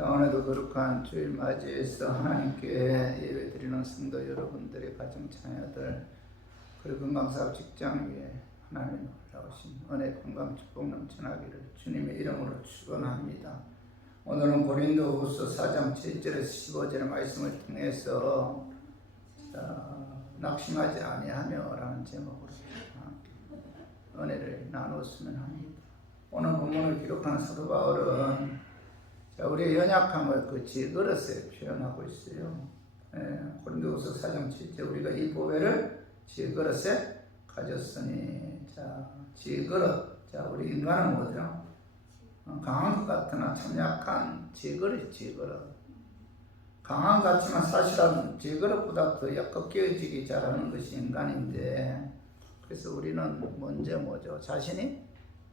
자, 오늘도 거룩한 주일 맞이해서 하나님께 예배드리는 성도 여러분들의 가정 자녀들 그리고 건강사업 직장 위에 하나님의 놀라우신 은혜 건강 축복 넘쳐나기를 주님의 이름으로 축원합니다. 오늘은 고린도후서 4장 7절에서 15절의 말씀을 통해서 낙심하지 아니하며 라는 제목으로 은혜를 나누었으면 합니다. 오늘 본문을 기록한 사도 바울은 우리의 연약함을 질그릇에 표현하고 있어요. 고린도후서 4장 7절 우리가 이 보배를 질그릇에 가졌으니 질그릇 우리 인간은 뭐죠? 강한 것 같으나 참 약한 질그릇 강한 것 같지만 사실은 질그릇보다 더 꺾여지기 잘하는 것이 인간인데 그래서 우리는 먼저 뭐죠? 자신이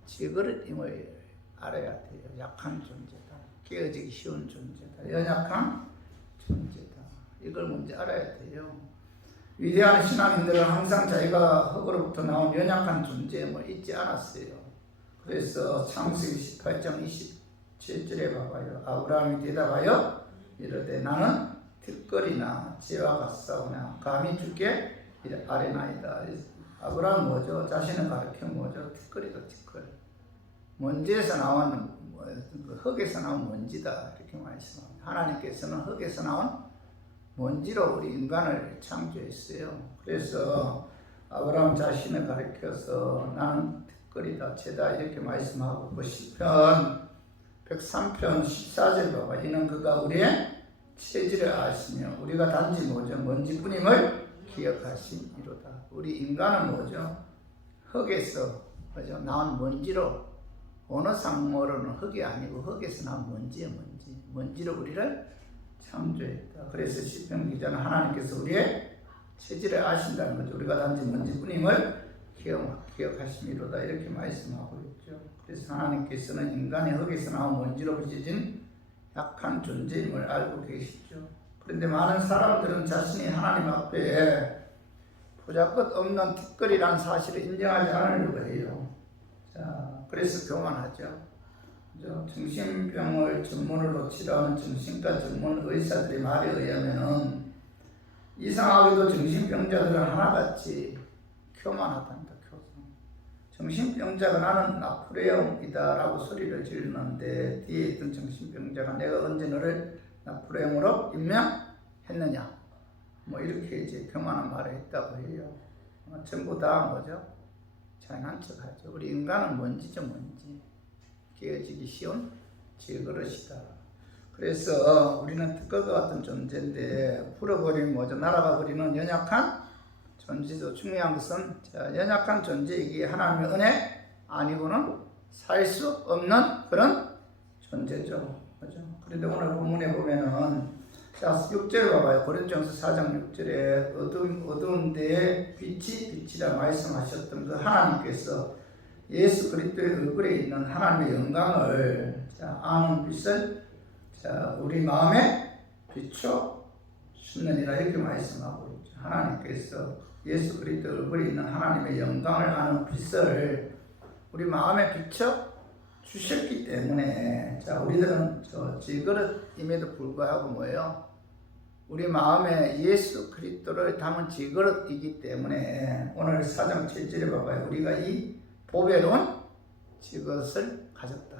질그릇임을 알아야 돼요. 약한 존재다. 깨어지기 쉬운 존재다. 연약한 존재다. 이걸 먼저 알아야 돼요. 위대한 신앙인들은 항상 자기가 흙으로부터 나온 연약한 존재임을 잊지 않았어요. 그래서 창세기 18장 27절에 봐봐요. 아브라함이 대답하여 이르되 나는 뒷거리나 재와 같사오나 감히 주께 아뢰나이다. 아브라함은 뭐죠? 자신을 가르쳐 뭐죠? 뒷거리다. 먼지에서 나온 흙에서 나온 먼지다 이렇게 말씀합니다. 하나님께서는 흙에서 나온 먼지로 우리 인간을 창조했어요. 그래서 아브라함 자신을 가리켜서 나는 뒷거리다 죄다 이렇게 말씀하고 시편 103편 14절 봐봐. 이는 그가 우리의 체질을 아시며 우리가 단지 뭐죠? 먼지뿐임을 기억하심이로다. 우리 인간은 뭐죠? 흙에서 뭐죠? 나온 먼지로 어느 상모로는 흙이 아니고 흙에서 나온 먼지예요. 먼지로 우리를 창조했다. 그래서 시편 기자는 하나님께서 우리의 체질을 아신다는 거죠. 우리가 단지 먼지뿐임을 기억하심이로다 이렇게 말씀하고 있죠. 그래서 하나님께서는 인간의 흙에서 나온 먼지로 빚어진 약한 존재임을 알고 계시죠. 그런데 많은 사람들은 자신이 하나님 앞에 보잘것 없는 뒷거리라는 사실을 인정하지 않으려고 해요. 그래서 교만하죠. 정신병을 전문으로 치료하는 정신과 전문 의사들의 말에 의하면은 이상하게도 정신병자들은 하나같이 교만하답니다. 정신병자가 나는 나폴레옹이다 라고 소리를 지르는데 뒤에 있던 정신병자가 내가 언제 너를 나폴레옹으로 임명했느냐 이렇게 이제 교만한 말을 했다고 해요. 전부 다 뭐죠? 잘난 척하죠. 우리 인간은 먼지죠. 깨어지기 쉬운 질그릇이다. 그래서 우리는 뜰것 같은 존재인데 풀어버리면 뭐죠? 날아가 버리는 연약한 존재죠. 중요한 것은 연약한 존재이기에 하나님의 은혜 아니고는 살 수 없는 그런 존재죠. 그렇죠? 그런데 오늘 본문에 보면은 6절 봐봐요. 고린도전서 4장 6절에 어두운 데에 빛이라 말씀하셨던 그 하나님께서 예수 그리스도의 얼굴에 있는 하나님의 영광을 아는 빛을 우리 마음에 비춰 주느니라 이렇게 말씀하고 있죠. 하나님께서 예수 그리스도의 얼굴에 있는 하나님의 영광을 아는 빛을 우리 마음에 비춰 주셨기 때문에 우리들은 질그릇임에도 불구하고 뭐예요? 우리 마음에 예수 그리스도를 담은 질그릇이기 때문에 오늘 4장 7절에 봐봐요. 우리가 이 보배로운 질그릇을 가졌다.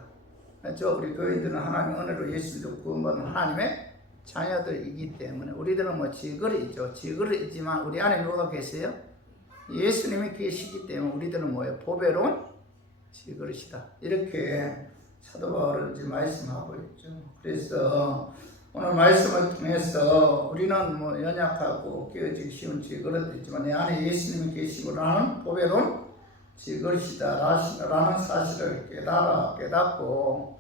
우리 교인들은 하나님의 은혜로 예수님도 구원받은 하나님의 자녀들이기 때문에 우리들은 질그릇이죠. 질그릇이지만 우리 안에 누가 계세요? 예수님이 계시기 때문에 우리들은 뭐예요? 보배로운 질그릇이다. 이렇게 사도 바울은 이제 말씀하고 있죠. 그래서 오늘 말씀을 통해서 우리는 연약하고 깨어지기 쉬운 질그릇이지만 내 안에 예수님이 계심으로 나는 보배로운 질그릇이다 라는 사실을 깨닫고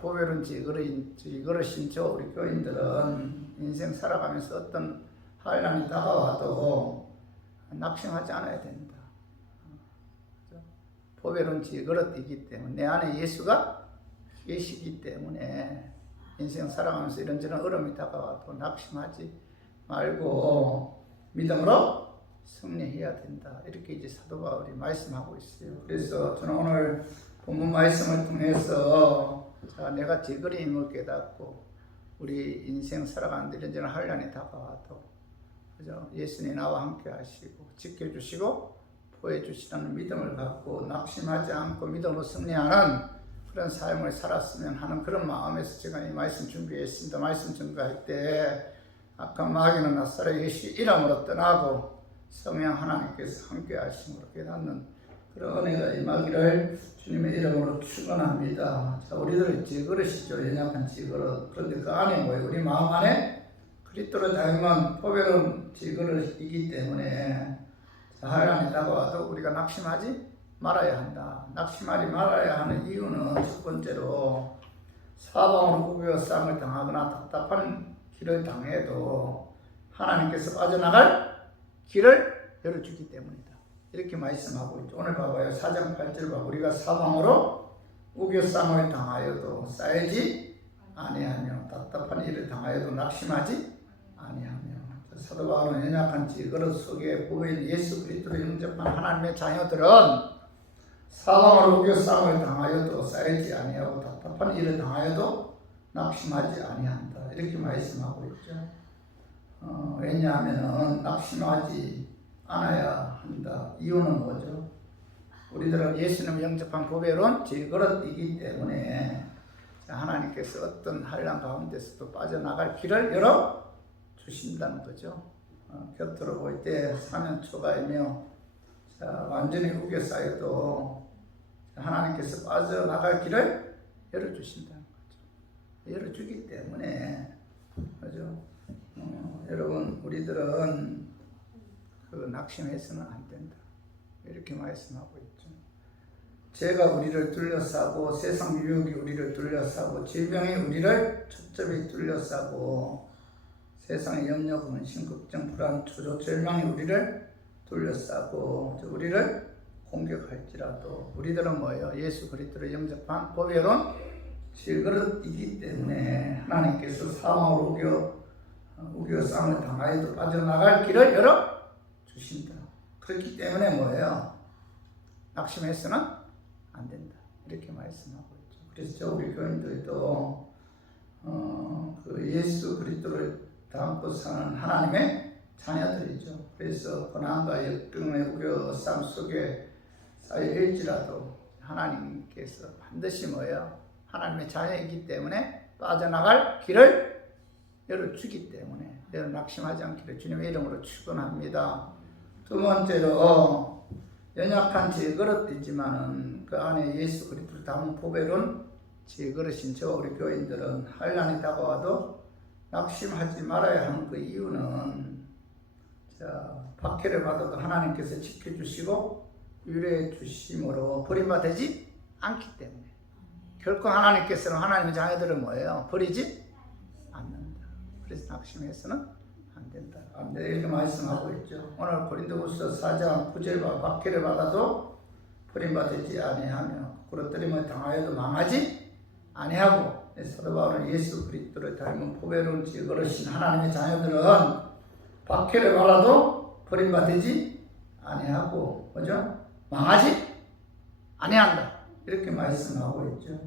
보배로운 질그릇인 저 우리 교인들은 인생 살아가면서 어떤 환난이 다가와도 낙심하지 않아야 된다. 보배로운 질그릇이기 때문에 내 안에 예수가 계시기 때문에 인생 살아가면서 이런저런 어려움이 다가와도 낙심하지 말고 믿음으로 승리해야 된다. 이렇게 이제 사도 바울이 말씀하고 있어요. 그래서 저는 오늘 본문 말씀을 통해서 자, 내가 지그림을 깨닫고 우리 인생 살아가는 데 이런저런 환란이 다가와도 그죠? 예수님이 나와 함께 하시고 지켜주시고 보여주시라는 믿음을 갖고 낙심하지 않고 믿음으로 승리하는 그런 삶을 살았으면 하는 그런 마음에서 제가 이 말씀 준비했습니다. 말씀 준비할 때 아까 마귀는 나사렛 예수 이름으로 떠나고 성령 하나님께서 함께 하심으로 깨닫는 그런 은혜가 임하기를 주님의 이름으로 축원합니다. 자, 우리들은 지그릇이죠. 연약한 지그릇. 그런데 그 안에 뭐예요? 우리 마음 안에 그리스도로 닮은 보배로운 지그릇이기 때문에 환란이 다가와도 우리가 낙심하지 말아야 한다. 낙심하지 말아야 하는 이유는 첫 번째로 사방으로 우겨 싸움을 당하거나 답답한 길을 당해도 하나님께서 빠져나갈 길을 열어주기 때문이다. 이렇게 말씀하고 있죠. 오늘 봐봐요. 4장 8절 봐. 우리가 사방으로 우겨 싸움을 당하여도 쌓이지 아니하며 답답한 일을 당하여도 낙심하지 아니하며. 사도 바울은 연약한 지그릇 속에 보인 예수 그리스도를 영접한 하나님의 자녀들은 사방으로 우겨 싸움을 당하여도 쌓이지 아니하고 답답한 일을 당하여도 낙심하지 아니한다. 이렇게 말씀하고 있죠. 왜냐하면 낙심하지 않아야 한다. 이유는 뭐죠? 우리들은 예수님을 영접한 보배로운 지그릇이기 때문에 하나님께서 어떤 환난 가운데서도 빠져나갈 길을 열어 주신다는 거죠. 곁으로 볼 때 사면 초가이며 완전히 우겨 쌓여도 하나님께서 빠져나갈 길을 열어주신다는 거죠. 열어주기 때문에 그죠? 여러분 우리들은 그 낙심해서는 안 된다. 이렇게 말씀하고 있죠. 죄가 우리를 둘러싸고 세상 유혹이 우리를 둘러싸고 질병이 우리를 첩첩이 둘러싸고 세상의 염려, 근심, 걱정, 불안, 초조, 절망이 우리를 둘러싸고 우리를 공격할지라도 우리들은 뭐예요? 예수 그리스도를 영접한 보배로운 질그릇이기 때문에 하나님께서 사망으로 우겨 싸움을 당하여도 빠져나갈 길을 열어 주신다. 그렇기 때문에 뭐예요? 낙심해서는 안 된다. 이렇게 말씀하고 있죠. 그래서 우리 교인들도 그 예수 그리스도를 담고 사는 하나님의 자녀들이죠. 그래서 고난과 역경의 우겨 싸움 속에 쌓여일지라도 하나님께서 반드시 뭐예요? 하나님의 자녀이기 때문에 빠져나갈 길을 열어주기 때문에 여러분 낙심하지 않기를 주님의 이름으로 축원합니다. 두 번째로 연약한 질그릇이지만은 그 안에 예수 그리스도를 담은 보배로운 질그릇인 저 우리 교인들은 환난이 다가와도 낙심하지 말아야 하는 그 이유는 박해를 받아도 하나님께서 지켜주시고 위로해 주심으로 버림받지 않기 때문에 결코 하나님께서는 하나님의 자녀들은 뭐예요? 버리지 않는다. 그래서 낙심해서는 안 된다. 이렇게 말씀하고 있죠. 오늘 고린도후서 4장 9절과 박해를 받아도 버림받지 아니하며 부러뜨림을 당하여도 망하지 아니하고 사도 바울은 예수 그리스도를 닮은 보배로운 질그릇인 하나님의 자녀들은 박해를 받아도 버림받지 아니하고 뭐죠? 망하지 아니한다. 이렇게 말씀하고 있죠.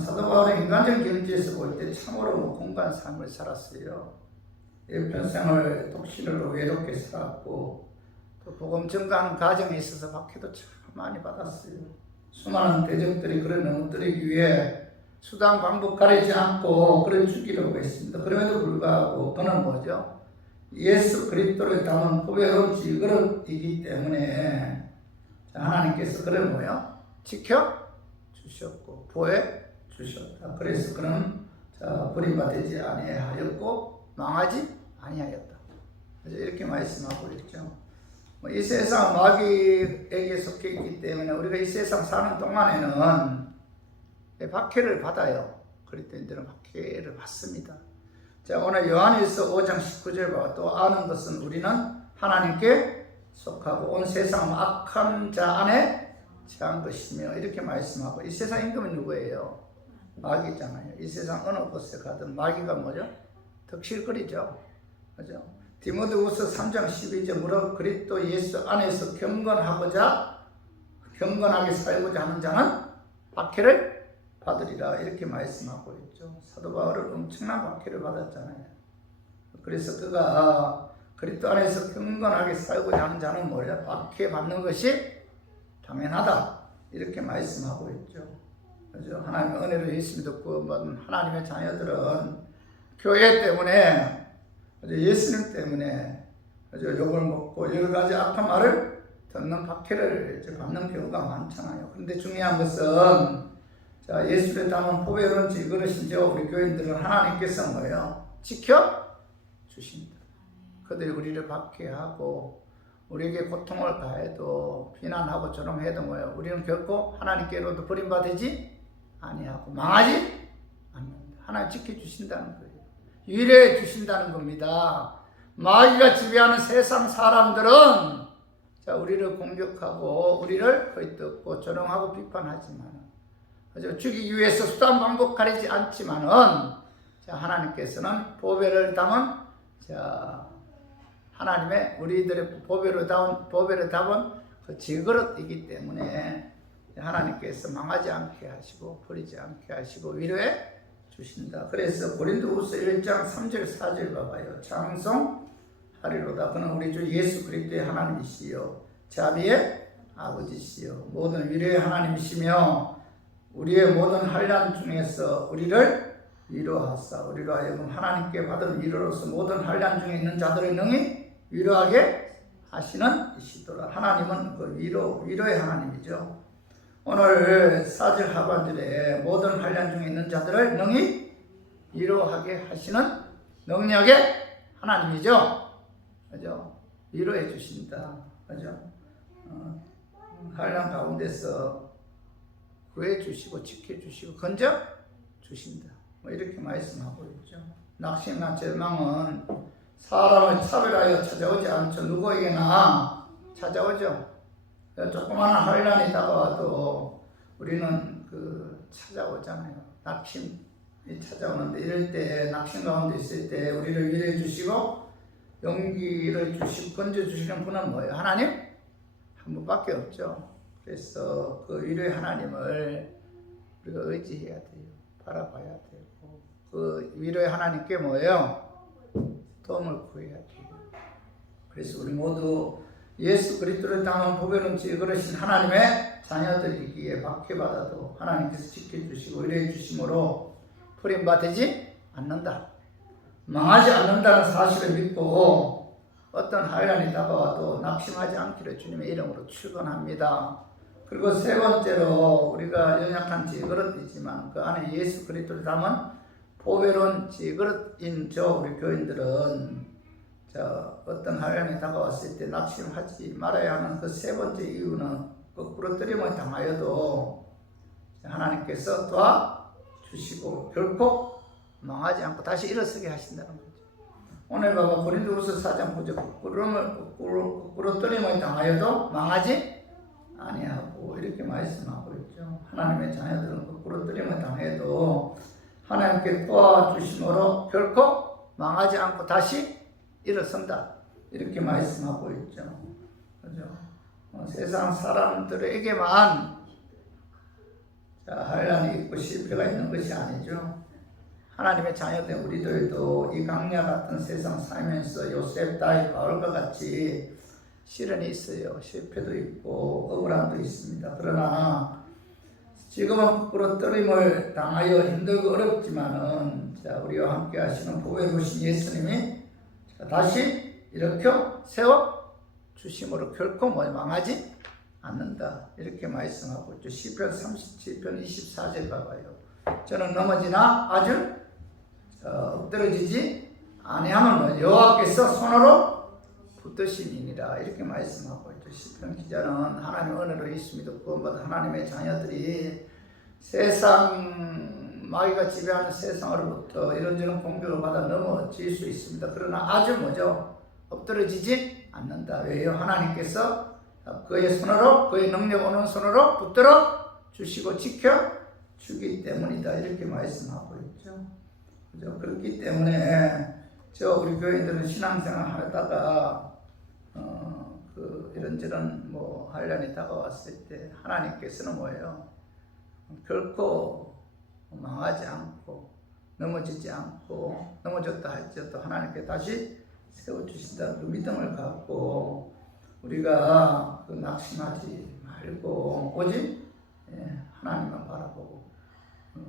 사도 바울은 인간적인 경지에서 볼 때 참으로 공간 삶을 살았어요. 일평생을 독신으로 외롭게 살았고 또 복음 전가하는 과정에 있어서 박해도 참 많이 받았어요. 수많은 대적들이 그를 넘어뜨리기 위해 수단 방법 가리지 않고 그를 죽이려고 했습니다. 그럼에도 불구하고 그는 뭐죠? 예수 그리스도를 담은 보배로운 질그릇이기 때문에 하나님께서 그를 뭐요? 지켜 주셨고 보혜 주셨다. 그래서 그는 버림받지 아니하였고 망하지 아니하였다. 그래서 이렇게 말씀하고 있죠. 이 세상 마귀에게 속해 있기 때문에 우리가 이 세상 사는 동안에는 박해를 받아요. 그리스도인들은 박해를 받습니다. 자, 오늘 요한일서 5장 19절 봐. 또 아는 것은 우리는 하나님께 속하고 온 세상 악한 자 안에 처한 것이며 이렇게 말씀하고 이 세상 임금은 누구예요? 마귀잖아요. 이 세상 어느 곳에 가든 마귀가 뭐죠? 덕실거리죠. 그죠? 디모데후서 3장 12절 무릇 그리스도 예수 안에서 경건하게 살고자 하는 자는 박해를 받으리라 이렇게 말씀하고 있죠. 사도 바울은 엄청난 박해를 받았잖아요. 그래서 그가 그리스도 안에서 경건하게 살고자 하는 자는 뭐냐? 박해 받는 것이 당연하다 이렇게 말씀하고 있죠. 그죠? 하나님의 은혜로 예수 믿고 받은 하나님의 자녀들은 교회 때문에, 예수님 때문에 욕을 먹고 여러 가지 악한 말을 듣는 박해를 받는 경우가 많잖아요. 그런데 중요한 것은 예수를 담은 보배로운 질그릇인 저 우리 교인들은 하나님께서 뭐예요? 지켜주신다. 그들이 우리를 박해하고 우리에게 고통을 가해도 비난하고 조롱해도 뭐예요? 우리는 결코 하나님께로도 버림받지 아니하고 망하지 않는다. 하나님 지켜주신다는 거예요. 위로해 주신다는 겁니다. 마귀가 지배하는 세상 사람들은 우리를 공격하고 우리를 거짓듣고 조롱하고 비판하지만 주기 위해서 수단 방법 가리지 않지만은 하나님께서는 보배를 담은 하나님의 우리들의 보배로 담은 그 질그릇이기 때문에 하나님께서 망하지 않게 하시고 버리지 않게 하시고 위로해 주신다. 그래서 고린도후서 1장 3절 4절 봐봐요. 장성하리로다. 그는 우리 주 예수 그리스도의 하나님이시요 자비의 아버지시요 모든 위로의 하나님이시며 우리의 모든 환난 중에서 우리를 위로하사 우리로 하여금 하나님께 받은 위로로서 모든 환난 중에 있는 자들을 능히 위로하게 하시는 이시도라. 하나님은 그 위로의 하나님이죠. 오늘 4절 하반절에 모든 환난 중에 있는 자들을 능히 위로하게 하시는 능력의 하나님이죠. 그죠? 위로해 주신다. 그죠? 환난 가운데서 구해 주시고 지켜 주시고 건져 주신다. 뭐 이렇게 말씀하고 있죠. 낙심과 절망은 사람을 차별하여 찾아오지 않죠. 누구에게나 찾아오죠. 조그마한 환난이 다가와도 우리는 찾아오잖아요. 낙심이 찾아오는데 이럴 때 낙심 가운데 있을 때 우리를 위로해 주시고 용기를 주시고 건져주시는 분은 뭐예요? 하나님? 한 분밖에 없죠. 그래서 그 위로의 하나님을 우리가 의지해야 돼요. 바라봐야 되고 그 위로의 하나님께 뭐예요? 도움을 구해야 돼요. 그래서 우리 모두 예수 그리스도를 담은 보배로운 질그릇인 하나님의 자녀들이기에 박해받아도 하나님께서 지켜주시고 위로해 주심으로 버림받지 않는다. 망하지 않는다는 사실을 믿고 어떤 환난이 다가와도 낙심하지 않기를 주님의 이름으로 축원합니다. 그리고 세 번째로 우리가 연약한 질그릇이지만 그 안에 예수 그리스도를 담은 보배로운 질그릇인 우리 교인들은 어떤 환난이 다가왔을 때 낙심하지 말아야 하는 그 세 번째 이유는 거꾸로 뜨림을 당하여도 하나님께서 도와주시고 결코 망하지 않고 다시 일어서게 하신다는 거죠. 오늘 봐봐 고린도후서 4장 9절 거꾸로 뜨림을 당하여도 망하지 아니하고 이렇게 말씀하고 있죠. 하나님의 자녀들은 거꾸로 뜨림을 당해도 하나님께 도와주심으로 결코 망하지 않고 다시 일어선다 이렇게 말씀하고 있죠. 그죠? 세상 사람들에게만 환난이 있고 실패가 있는 것이 아니죠. 하나님의 자녀된 우리들도 이 강야 같은 세상 살면서 요셉, 다윗, 바울과 같이 시련이 있어요. 실패도 있고 억울함도 있습니다. 그러나 지금은 거꾸로 뜨림을 당하여 힘들고 어렵지만은 우리와 함께 하시는 보배로우신 예수님이 다시 일으켜 세워 주심으로 결코 망하지 않는다 이렇게 말씀하고 있죠. 시편 37편 24절 봐봐요. 저는 넘어지나 아주 엎드러지지 아니하면 여호와께서 손으로 붙드심이니라 이렇게 말씀하고 있죠. 시편 기자는 하나님의 은혜로 예수 믿고 구원받은 하나님의 자녀들이 세상 마귀가 지배하는 세상으로부터 이런저런 공격을 받아 넘어질 수 있습니다. 그러나 아주 엎드러지지 않는다. 왜요? 하나님께서 그의 손으로 그의 능력 오는 손으로 붙들어 주시고 지켜 주기 때문이다 이렇게 말씀하고 있죠. 그죠? 그렇기 때문에 우리 교인들은 신앙생활 하다가 이런저런 환난이 다가왔을 때 하나님께서는 뭐예요? 결코 망하지 않고 넘어지지 않고 넘어졌다 할지라도 하나님께 다시 세워주신다는 그 믿음을 갖고 우리가 그 낙심하지 말고 오직 하나님만 바라보고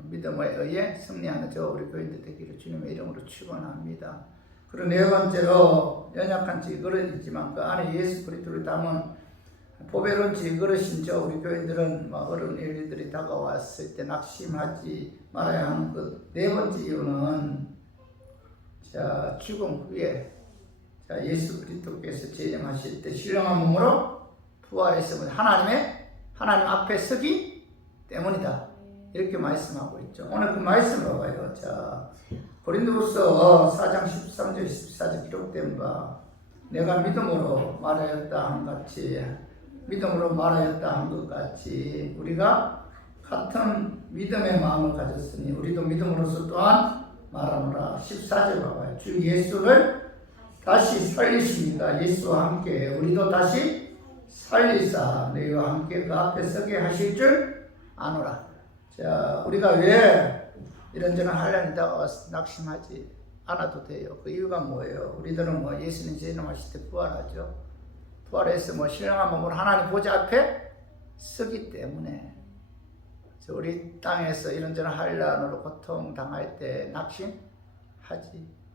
믿음에 의해 승리하는 저 우리 교인들 되기를 주님의 이름으로 축원합니다. 그리고 네 번째로 연약한 질그릇이지만 그 안에 예수 그리스도를 담은 보배로운 질그릇인 저 우리 교인들은 어려운 일들이 다가왔을 때 낙심하지 말아야 하는 그 네 번째 이유는 자 죽음 후에 자 예수 그리스도께서 재림하실 때 신령한 몸으로 부활했음을 하나님 앞에 서기 때문이다. 이렇게 말씀하고 있죠. 오늘 그 말씀을 봐봐요. 자, 고린도후서 4장 13절 14절 기록된 바 내가 믿음으로 말하였다 한 같이 믿음으로 말하였다 한 것 같이 우리가 같은 믿음의 마음을 가졌으니 우리도 믿음으로서 또한 말하노라. 14절 봐봐요. 주 예수를 다시 살리십니다. 예수와 함께 우리도 다시 살리사 너희와 함께 그 앞에 서게 하실 줄 아노라. 자, 우리가 왜 이런저런 한란이 다가와서 낙심하지 않아도 돼요? 그 이유가 뭐예요? 우리들은 예수님 재림하실 때 부활하죠. 부활해서 신령한 몸으로 하나님 보좌 앞에 서기 때문에 우리 땅에서 이런저런 한란으로 고통당할 때 낙심하지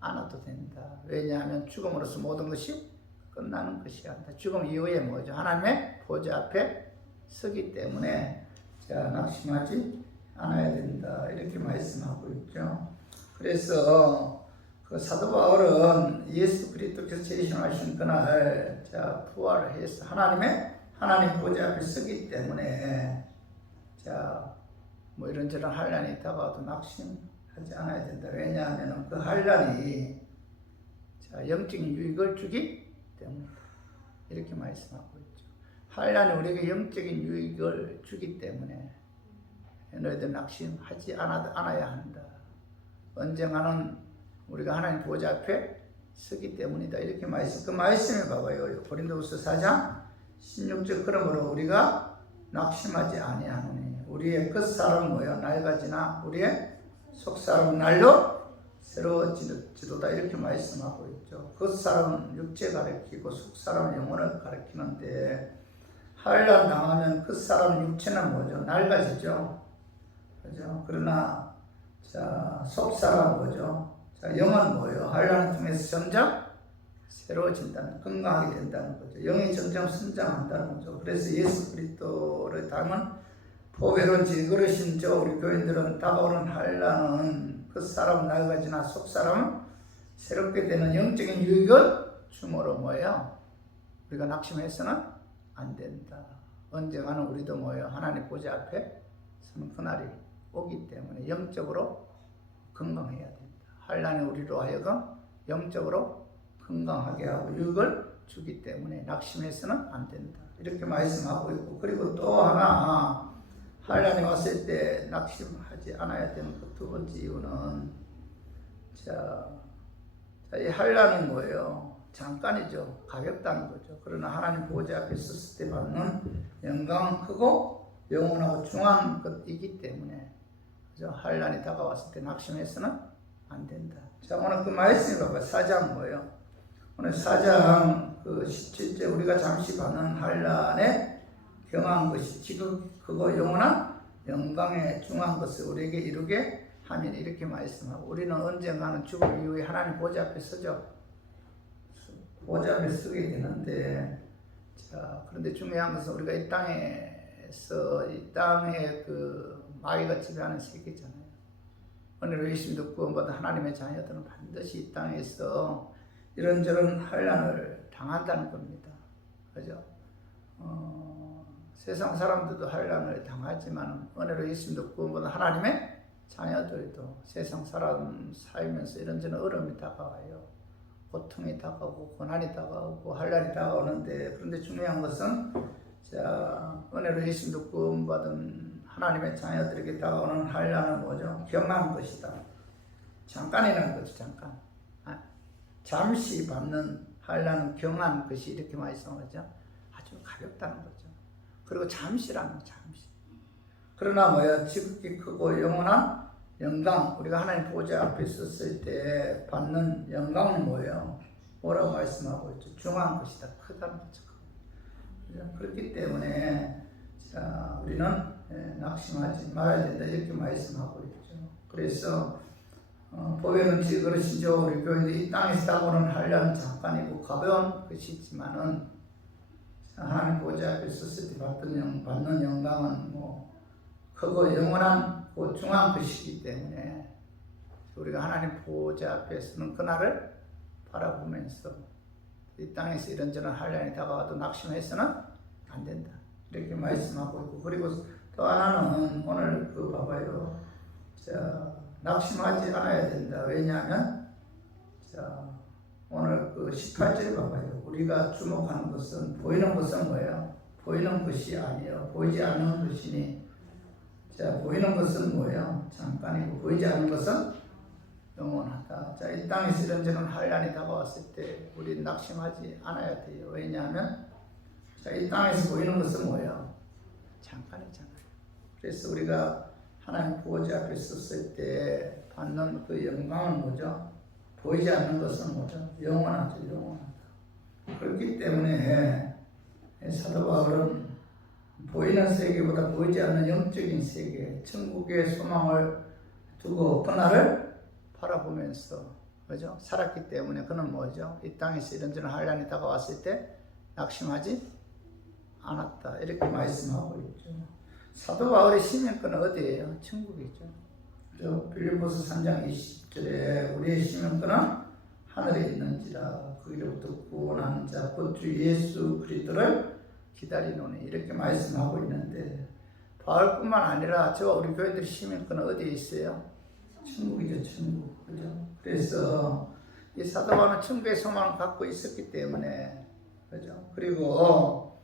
않아도 된다. 왜냐하면 죽음으로써 모든 것이 끝나는 것이 아니다. 죽음 이후에 뭐죠? 하나님의 보좌 앞에 서기 때문에 자, 낙심하지 않아야 된다. 이렇게 말씀하고 있죠. 그래서 그 사도 바울은 예수 그리스도께서 재림하신 그날 자, 부활을 해서 하나님 보좌 앞에 서기 때문에 자, 이런저런 한란이 다가와도 낙심하지 않아야 된다. 왜냐하면 그 한란이 자, 영적인 유익을 주기 때문에 이렇게 말씀하고 있죠. 한란이 우리에게 영적인 유익을 주기 때문에 너희들 낙심하지 않아야 한다. 언젠가는 우리가 하나님 보좌 앞에 서기 때문이다. 이렇게 그 말씀을 봐봐요. 고린도후서 4장 16절 그러므로 우리가 낙심하지 아니하노니 우리의 끝사람은 뭐예요? 낡아지나 우리의 속사람은 날로 새로워지도다. 이렇게 말씀하고 있죠. 끝사람은 육체 가리키고 속사람은 영혼을 가리키는데 한란 당하면 끝사람 육체는 뭐죠? 낡아지죠. 그죠? 그러나 자 속사람 뭐죠? 자 영은 뭐예요? 한란을 통해서 점점 새로워진다는, 건강하게 된다는 거죠. 영이 점점 성장한다는 거죠. 그래서 예수 그리스도를 닮은 보배로운 질그릇인 저 우리 교인들은 다가오는 한란은 끝사람은 낡아지나 속사람은 새롭게 되는 영적인 유익을 주므로 뭐예요? 우리가 낙심해서는 안 된다. 언젠가는 우리도 뭐예요? 하나님 보좌 앞에 서는 그날이 오기 때문에 영적으로 건강해야 된다. 한란이 우리로 하여금 영적으로 건강하게 하고 유익을 주기 때문에 낙심해서는 안 된다. 이렇게 말씀하고 있고, 그리고 또 하나 한란이 왔을 때 낙심하지 않아야 되는 그 두 번째 이유는 이 한란이 뭐예요? 잠깐이죠. 가볍다는 거죠. 그러나 하나님 보좌 앞에 섰을 때 받는 영광은 크고 영원하고 중요한 것이기 때문에 한란이 다가왔을 때 낙심해서는 안 된다. 자, 오늘 그 말씀이 봐봐. 4장 뭐예요? 오늘 4장 그 17절 우리가 잠시 받는 한란에 경한 것이 지금 그거 영원한 영광에 중요한 것을 우리에게 이루게 하면 이렇게 말씀하고, 우리는 언젠가는 죽음 이후에 하나님 보좌 앞에 서죠. 보좌 앞에 서게 되는데, 자, 그런데 중요한 것은 우리가 이 땅에 그 마귀가 지배하는 세계잖아요. 오늘 예수님도 구원받은 하나님의 자녀들은 반드시 이 땅에서 이런저런 한란을 당한다는 겁니다. 그죠? 세상 사람들도 한란을 당하지만 오늘 예수님도 구원받은 하나님의 자녀들도 세상 사람 살면서 이런저런 어려움이 다가와요. 고통이 다가오고 고난이 다가오고 한란이 다가오는데, 그런데 중요한 것은 오늘 예수님도 구원받은 하나님의 자녀들에게 다가오는 한란은 뭐죠? 경한 것이다. 잠깐이라는 거죠. 잠깐. 잠시 받는 한란은 경한 것이, 이렇게 말씀하죠. 아주 가볍다는 거죠. 그리고 잠시라는 거, 잠시. 그러나 뭐야? 지극히 크고 영원한 영광, 우리가 하나님 보좌 앞에 섰을 때 받는 영광은 뭐예요? 뭐라고 말씀하고 있죠? 중요한 것이다. 크다는 거죠. 그렇기 때문에 자, 우리는 낙심하지 말아야 된다. 이렇게 말씀하고 있죠. 그래서 보배는 그릇이죠. 우리 교인들 이 땅에서 다보는 한량은 잠깐이고 가벼운 것이지만은 하나님 보좌 앞에 섰을 때 받는 영광은 뭐 크고 영원한 중요한 것이기 때문에 우리가 하나님 보좌 앞에 서는 그날을 바라보면서 이 땅에서 이런저런 한량이 다가와도 낙심해서는 안 된다. 이렇게 말씀하고 있고, 그리고 또 하나는 오늘 봐봐요. 자, 낙심하지 않아야 된다. 왜냐하면 자, 오늘 18절 봐봐요. 우리가 주목하는 것은 보이는 것은 뭐예요? 보이는 것이 아니에요. 보이지 않는 것이니. 자, 보이는 것은 뭐예요? 잠깐이고 보이지 않는 것은 영원하다. 자, 이 땅에서 이런저런 한란이 다가왔을 때 우리는 낙심하지 않아야 돼요. 왜냐하면 자, 이 땅에서 보이는 것은 뭐예요? 잠깐이잖아요. 그래서 우리가 하나님 보좌 앞에 섰을 때 받는 그 영광은 뭐죠? 보이지 않는 것은 뭐죠? 영원하죠. 영원하다. 그렇기 때문에 사도 바울은 보이는 세계보다 보이지 않는 영적인 세계, 천국의 소망을 두고 그날을 바라보면서 그죠? 살았기 때문에 그는 뭐죠? 이 땅에서 이런저런 한란이 다가왔을 때 낙심하지 않았다. 이렇게 말씀하고 있죠. 사도 바울의 시민권은 어디예요? 천국이죠. 빌립보서 3장 20절에 우리의 시민권은 하늘에 있는지라 거기로부터 구원하는 자 곧 주 예수 그리스도를 기다리노니 이렇게 말씀하고 있는데 바울뿐만 아니라 저와 우리 교회들의 시민권은 어디에 있어요? 천국이죠. 천국. 그죠? 그래서 이 사도 바울은 천국의 소망을 갖고 있었기 때문에 그죠? 그리고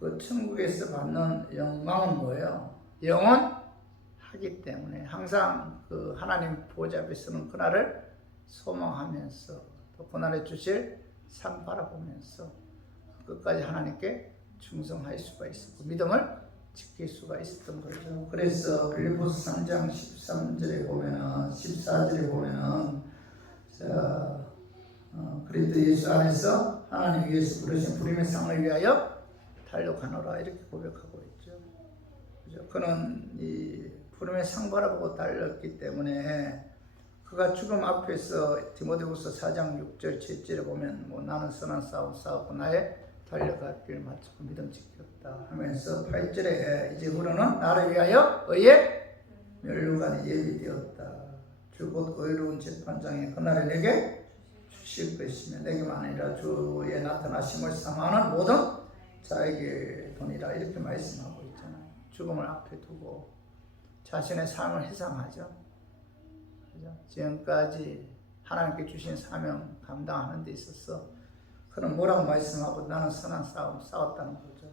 그 천국에서 받는 영광은 뭐예요? 영원하기 때문에 항상 그 하나님 보좌 앞에 서는 그날을 소망하면서 또 그날에 주실 상 바라보면서 끝까지 하나님께 충성할 수가 있었고 믿음을 지킬 수가 있었던 거죠. 그래서 빌립보서 3장 13절에 보면은 14절에 보면은 자, 그리스도 예수 안에서 하나님 위에서 부르신 부름의 상을 위하여 달려가노라 이렇게 고백하고 있죠. 그죠? 그는 이 부름의 상 바라보고 달렸기 때문에 그가 죽음 앞에서 디모데후서 4장 6절 7절에 보면 뭐 나는 선한 싸움 싸웠고 나의 달려갈 길 마치고 믿음 지켰다 하면서 8절에 이제 우리는 나를 위하여 의의 면류관이 예비되었다. 주 곧 의로운 재판장이 그날에 내게 주실 것이며 내게만 아니라 주의 나타나심을 사모하는 모든 자에게 돈이라 이렇게 말씀하고 있잖아요. 죽음을 앞에 두고 자신의 삶을 회상하죠. 그죠? 지금까지 하나님께 주신 사명 감당하는 데 있어서 그는 뭐라고 말씀하고 나는 선한 싸움 싸웠다는 거죠.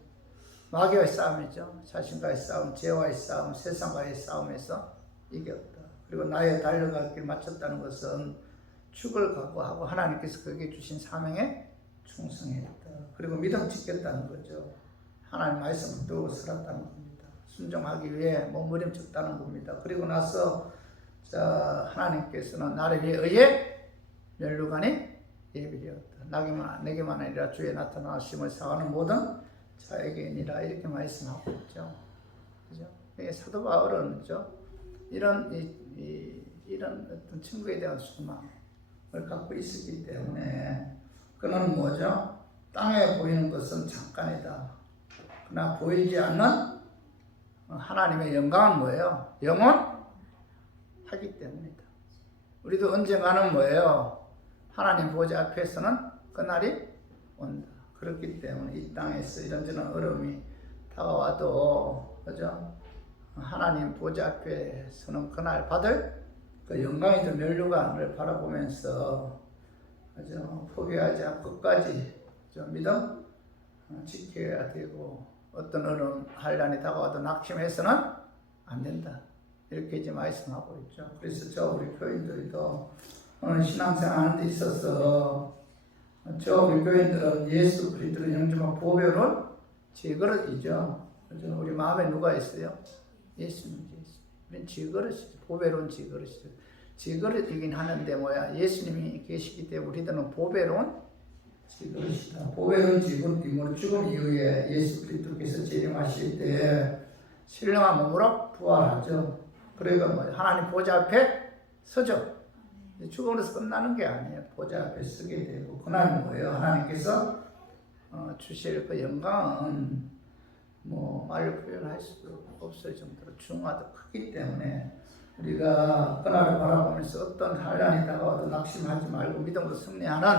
마귀와의 싸움이죠. 자신과의 싸움, 죄와의 싸움, 세상과의 싸움에서 이겼다. 그리고 나의 달려갈 길 마쳤다는 것은 죽을 각오하고 하나님께서 그에게 주신 사명에 충성했다. 그리고 믿음 지켰다는 거죠. 하나님 말씀을 두고 살았다는 겁니다. 순종하기 위해 몸부림쳤다는 겁니다. 그리고 나서 자, 하나님께서는 나를 위해 의의 면류관이 예비되었다. 내게만 아니라 주의 나타나심을 사하는 모든 자에게니라 이렇게 말씀하고 있죠. 그죠? 사도 바울은 그죠? 이런 어떤 친구에 대한 소망을 갖고 있었기 때문에 그는 뭐죠? 땅에 보이는 것은 잠깐이다. 그러나 보이지 않는 하나님의 영광은 뭐예요? 영원하기 때문이다. 우리도 언젠가는 뭐예요? 하나님 보좌 앞에서는 그날이 온다. 그렇기 때문에 이 땅에서 이런저런 어려움이 다가와도 그죠? 하나님 보좌 앞에 서는 그날 받을 그 영광이든 면류관을 바라보면서 그죠? 포기하지 않고 끝까지 믿음 지켜야 되고 어떤 어려움 한란이 다가와도 낙심해서는 안 된다. 이렇게 이제 말씀하고 있죠. 그래서 저 우리 교인들도 오늘 신앙생활 하는 데 있어서 저 우리 교인들은 예수 그리스도를 영접한 보배로운 제그릇이죠. 우리 마음에 누가 있어요? 예수님. 우리는 지그릇이죠. 보배로운 지그릇이죠. 지그릇이긴 하는데 뭐야? 예수님이 계시기 때문에 우리들은 보배로운 지그릇이다. 보배로운 지그릇이 죽은 이후에 예수 그리스도께서 재림하실 때 신령한 몸으로 부활하죠. 그러니까 뭐 하나님 보좌 앞에 서죠. 죽음으로서 끝나는 게 아니에요. 보좌 앞에 서게 되고 그날 뭐예요? 하나님께서 주실 그 영광은 뭐 말로 표현할 수 없을 정도로 중하고 크기 때문에 우리가 그날을 바라보면서 어떤 환난이 다가와도 낙심하지 말고 믿음으로 승리하는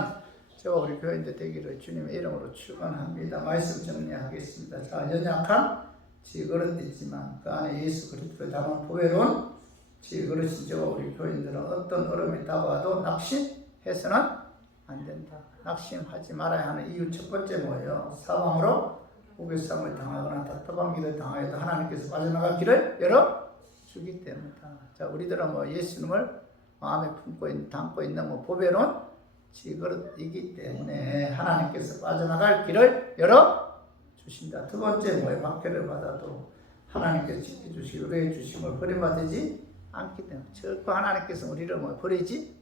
저와 우리 교인들 되기를 주님의 이름으로 축원합니다. 말씀 정리하겠습니다. 자, 연약한 지그릇이지만 그 안에 예수 그리스도를 담은 보배로운 지그릇인 저와 우리 교인들은 어떤 어려움이 다가와도 낙심해서는 안 된다. 낙심하지 말아야 하는 이유 첫 번째 뭐예요? 사방으로 우겨쌈을 당하거나 답답한 길을 당하여도 하나님께서 빠져나갈 길을 열어주기 때문이다. 자, 우리들은 뭐 예수님을 마음에 담고 있는 뭐 보배로운 지그릇이기 때문에 하나님께서 빠져나갈 길을 열어주신다. 두 번째 뭐예요? 박해를 받아도 하나님께서 지켜주시고 의뢰해 주심을 버림받지 않기 때문에 절대 하나님께서 우리를 뭐 버리지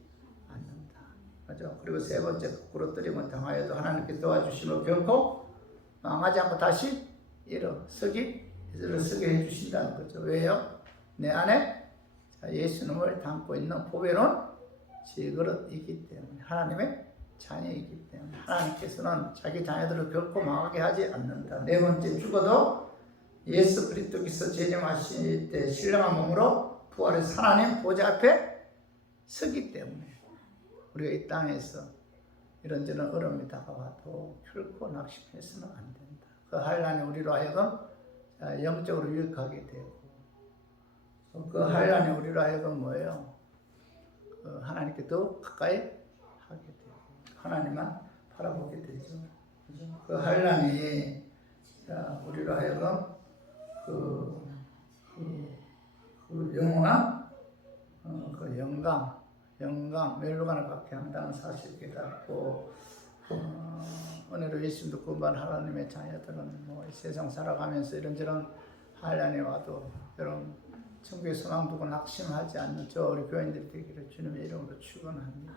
않는다. 맞죠? 그리고 세 번째 부끄러뜨림을 당하여도 하나님께서 도와주심을 결코 망하지 않고 다시 일어서게 해주신다는 거죠. 왜요? 내 안에 예수님을 담고 있는 보배로운 지그릇이기 때문에 하나님의 자녀이기 때문에 하나님께서는 자기 자녀들을 결코 망하게 하지 않는다. 네 번째 죽어도 예수 그리스도께서 재림하실 때 신령한 몸으로 부활해서 하나님 보좌 앞에 서기 때문에 우리가 이 땅에서 이런저런 어려움이 다가와도 결코 낙심해서는 안 된다. 그 환난이 우리로 하여금 영적으로 유익하게 되고 그 환난이 우리로 하여금 뭐예요? 하나님께 더 가까이 하게 되고 하나님만 바라보게 되죠. 그 환난이 우리로 하여금 그 영원한 그 영광 멸루관을 갖게 한다는 사실을 깨닫고 오늘은 예수님도 구원받은 하나님의 자녀들은 뭐 세상 살아가면서 이런저런 환난이 와도 여러분 천국의 소망 두고 낙심하지 않는 저 우리 교인들이 되기를 주님의 이름으로 축원합니다.